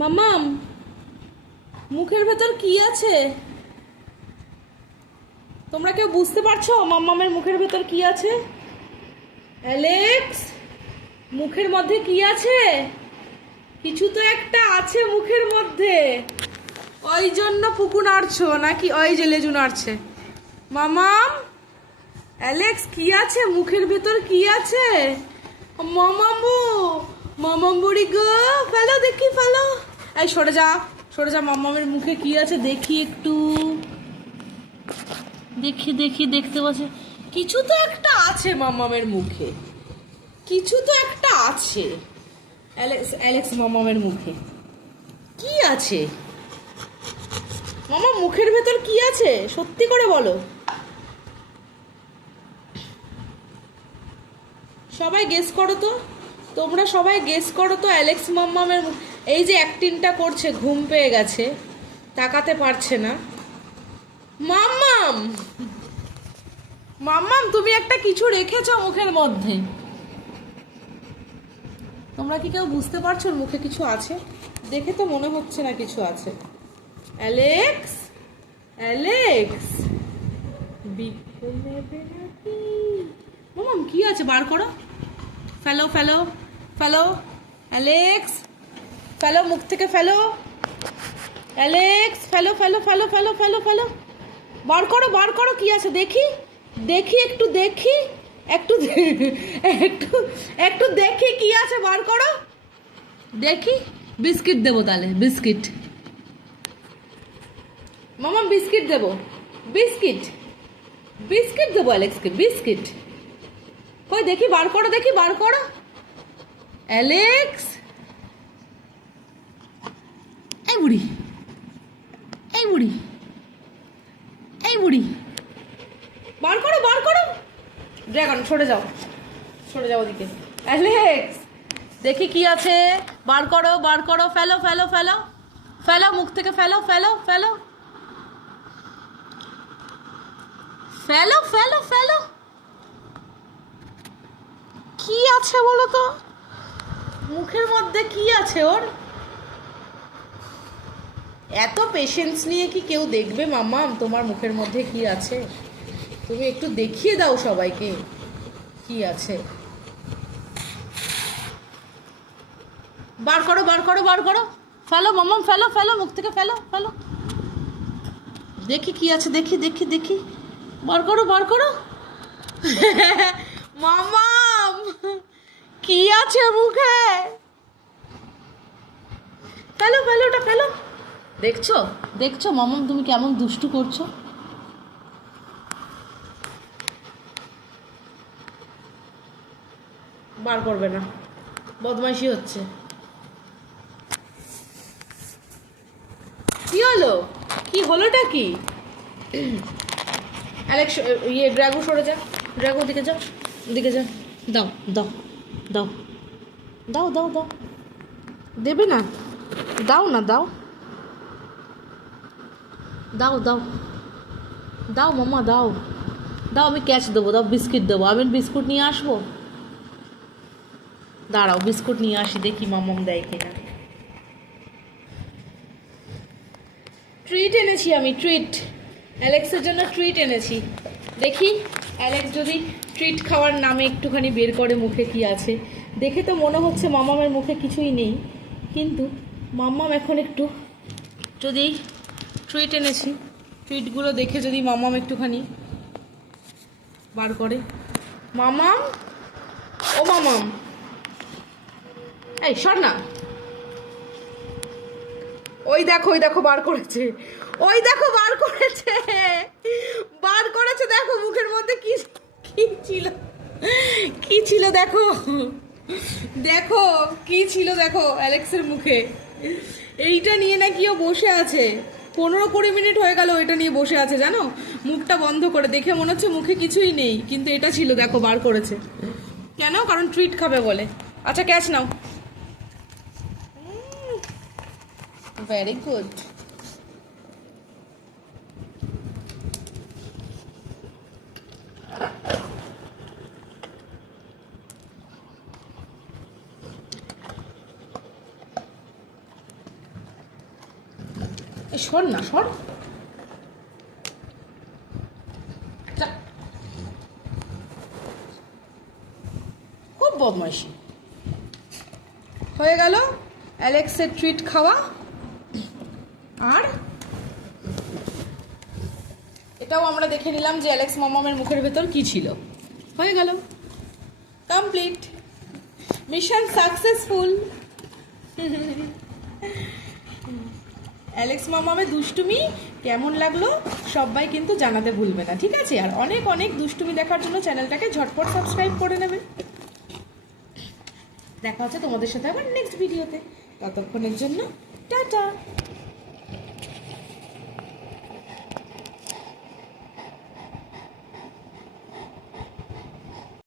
মামাম, মুখের ভেতর কি আছে? তোমরা কেউ বুঝতে পারছো মাম্মামের মুখের ভেতর কি আছে? অ্যালেক্স, মুখের মধ্যে কি আছে? কিছু তো একটা আছে মুখের মধ্যে। ওই জন্য পুকু নাড়ছো নাকি? ওই যে লেজু নাড়ছে। মামাম, অ্যালেক্স, কি আছে মুখের ভেতর? কি আছে? মামাম্বু, মামাম্বুড়ি গো, ফেলো দেখি, ফেলো। এই সরে যা, সরে যা। মামামের মুখে কি আছে দেখি একটু। দেখি দেখি, দেখতে পাচ্ছে কিছু তো একটা আছে মামামের মুখে। কিছু তো একটা আছে অ্যালেক্স, অ্যালেক্স মামামের মুখে কি আছে? মামা মুখের ভেতর কি আছে সত্যি করে বলো। সবাই গেস করো তো, তোমরা সবাই গেস করো তো অ্যালেক্স মাম্মামের। এই যে অ্যাক্টিংটা করছে, ঘুম পেয়ে গেছে, তাকাতে পারছে না। মাম্মাম, মাম্মাম, তুমি একটা কিছু রেখেছো মুখের মধ্যে। তোমরা কি কেউ বুঝতে পারছো ওর মুখে কিছু আছে? দেখে তো মনে হচ্ছে না কিছু আছে। অ্যালেক্স, অ্যালেক্স, বিকেল নেবে নাকি? মাম্মাম কি আছে বার করো, ফেলো ফেলো ফেলো। অ্যালেক্স, ফেলো মুখ থেকে, ফেলো। অ্যালেক্স, ফেলো ফেলো ফেলো ফেলো ফেলো ফেলো। বার করো, বার করো, কি আছে দেখি, দেখি একটু, দেখি একটু, একটু একটু দেখি কি আছে, বার করো দেখি। বিস্কিট দেবো তাহলে, বিস্কিট। মামা বিস্কিট দেবো, বিস্কিট, বিস্কিট দেবো অ্যালেক্সকে, বিস্কিট। কই দেখি, বার করো দেখি, বার করো। অ্যালেক্স, এই বুড়ি, এই বুড়ি, এই বুড়ি, বার করো, বার করো। ড্রাগন সরে যাও, সরে যাও ওদিকে। অ্যালেক্স, দেখি কি আছে, বার করো, বার করো, ফেলো ফেলো ফেলো ফেলো মুখ থেকে, ফেলো ফেলো ফেলো ফেলো ফেলো ফেলো। কি আছে বলো তো, মুখের মধ্যে কি আছে ওর? এত পেশেন্স নিয়ে কি কেউ দেখবে মাম্মাম তোমার মুখের মধ্যে কি আছে? তুমি একটু দেখিয়ে দাও সবাইকে কি আছে। বার করো, বার করো, বার করো, ফেলো মাম্মাম, ফেলো ফেলো মুখ থেকে, ফেলো ফেলো। দেখি কি আছে, দেখি দেখি দেখি, বার করো, বার করো। মাম্মাম, কি আছে মুখে? ফেলো ফেলো, ওটা ফেলো। দেখছো, দেখছো মাম্মাম তুমি কেমন দুষ্টু করছো? বার করবে না, বদমাইশি হচ্ছে। কি হলো, কি হলোটা কি? অ্যালেক্স, ইয়ে ড্রাগু সরে যা, ড্রাগু দিকে যাও, দিকে যাও। দাও দাও দাও দাও দাও দাও, দেবে না? দাও না, দাও দাও দাও দাও মামা, দাও দাও, আমি ক্যাচ দেবো, দাও বিস্কিট দেবো। আমি বিস্কুট নিয়ে আসবো, দাঁড়াও বিস্কুট নিয়ে আসি, দেখি মামাম দেয় কিনা। ট্রিট এনেছি আমি, ট্রিট অ্যালেক্সের জন্য, ট্রিট এনেছি। দেখি অ্যালেক্স যদি ট্রিট খাওয়ার নামে একটুখানি বের করে মুখে কি আছে। দেখে তো মনে হচ্ছে মামামের মুখে কিছুই নেই, কিন্তু মাম্মাম এখন একটু যদি, ট্রিট এনেছি, ট্রিটগুলো দেখে যদি মামাম একটুখানি বার করে। মামাম, ও মামাম, এই সর না। ওই দেখো, ওই দেখো বার করেছে, ওই দেখো বার করেছে, বার করেছে। দেখো মুখের মধ্যে কি, কি ছিল, কি ছিল দেখো, দেখো কি ছিল, দেখো অ্যালেক্সের মুখে। এইটা নিয়ে নাকি ও বসে আছে, 15-20 মিনিট হয়ে গেল এটা নিয়ে বসে আছে জানো, মুখটা বন্ধ করে। দেখে মনে হচ্ছে মুখে কিছুই নেই, কিন্তু এটা ছিল, দেখো বার করেছে। কেন? কারণ ট্রিট খাবে বলে। আচ্ছা ক্যাচ নাও। Very good. সর না, সর। খুব বদমাইশি। হয়ে গেল অ্যালেক্সের ট্রিট খাওয়া। আর এটাও আমরা দেখে নিলাম যে অ্যালেক্স মামামের মুখের ভেতর কি ছিল। হয়ে গেল, কমপ্লিট, মিশন সাকসেসফুল। অ্যালেক্স মামামের দুষ্টুমি কেমন লাগলো সবাই কিন্তু জানাতে ভুলবে না, ঠিক আছে? আর অনেক অনেক দুষ্টুমি দেখার জন্য চ্যানেলটাকে ঝটপট সাবস্ক্রাইব করে নেবে। দেখা হচ্ছে তোমাদের সাথে আবার নেক্সট ভিডিওতে। ততক্ষণের জন্য টাটা।